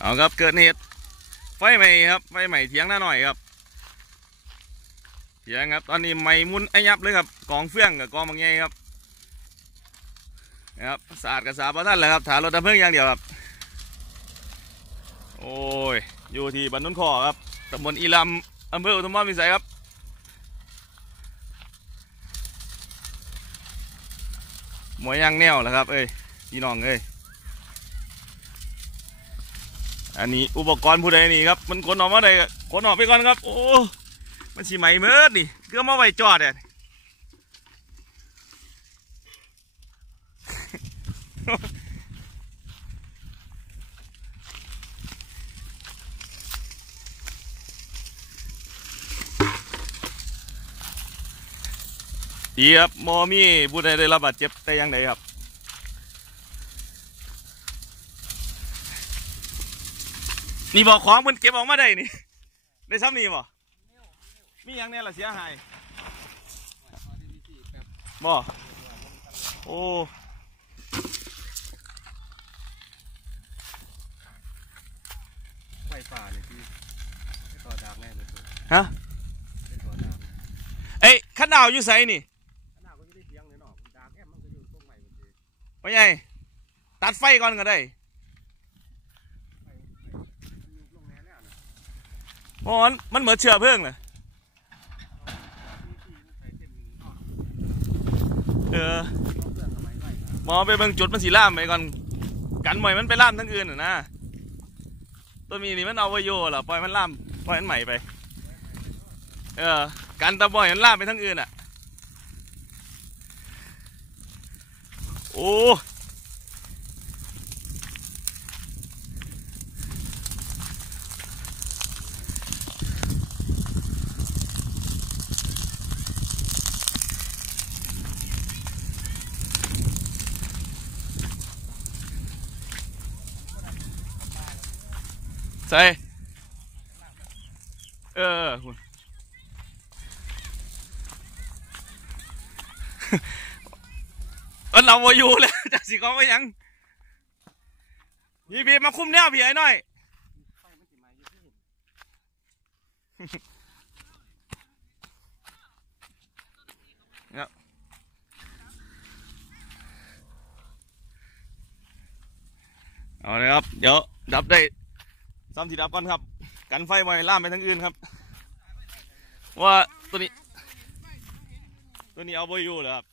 เอาครับเกิดเหตุไฟใหม่ครับไฟใหม่เถียงหน้าหน่อยครับเถียงครับ ตอนนี้ไหม้มุนไอยับเลยครับกองเฟื่องกับกองบางไงครับนะครับสะอาดกับสะอาดพระท่านเลยครับถารถดับเพลิงอย่างเดียวครับ โอ้ยอยู่ที่บ้านนุ่นคอครับตำบลอีลำอำเภออุทุมพรพิสัยครับหมวยยางแนวแหละครับ เอ้ยพี่น้องเอ้ย อันนี้อุปกรณ์ผู้ใดนี่ครับมันขนออกมาได้ขนออกไปก่อนครับ โอ้มันสีไหมเมิดนี่เกือมาไว้จอดเนี่ยดีครับมอมี่ผู้ใดได้รับบาดเจ็บแต่อยังไงครับ นี่บอกของมันเก็บออกมาได้นี่ ได้ซ้ำนี่บ่มีหยังเนี่ยละเสียหายบ่โอ้ไฟป่าเนี่ยที่ไอ้ต่อดากแน่เลยตัวฮะไอ้ต่อดากเนี่ยเอ้ยขันดาวอยู่ไสนี่ขนาดก็จะได้เสียงเลยเนาะดากแอมมันก็อยู่ตรงไหนมันสิว่าไงตัดไฟก่อนก็ได้ ไฟไฟมันอยู่ลงแน่แล้วนะ เพราะมันมันเหมือนเชื้อเพลิงเลยที่ที่มันใส่เส้นเนาะเออมไล่นะหมอไปเบิ่งจุดมันสีล่ามไปก่อน กันหมอยมันไปล่ามทั้งอื่นนะนะตัวมีนี่มันเอาไว้โย่หรอปล่อยมันล่ามปล่อยมันใหม่ไป เออ กันตะบอยมันล่ามไปทั้งอื่นอะ โอ้ ใส่เออคุณเออเราบ่อยู่แล้วจากสิเขาไปยังพี่พี่มาคุ้มแนวพี่ไอ้หน่อยไฟมันสิมาอยู่ที่เอาเลยครับ เดี๋ยว ดับได้ ซ้ำทีดับก่อนครับ กันไฟไว้ล่ามไปทั้งอื่นครับ ว่าตัวนี้ ตัวนี้เอาไว้อยู่เหรอครับ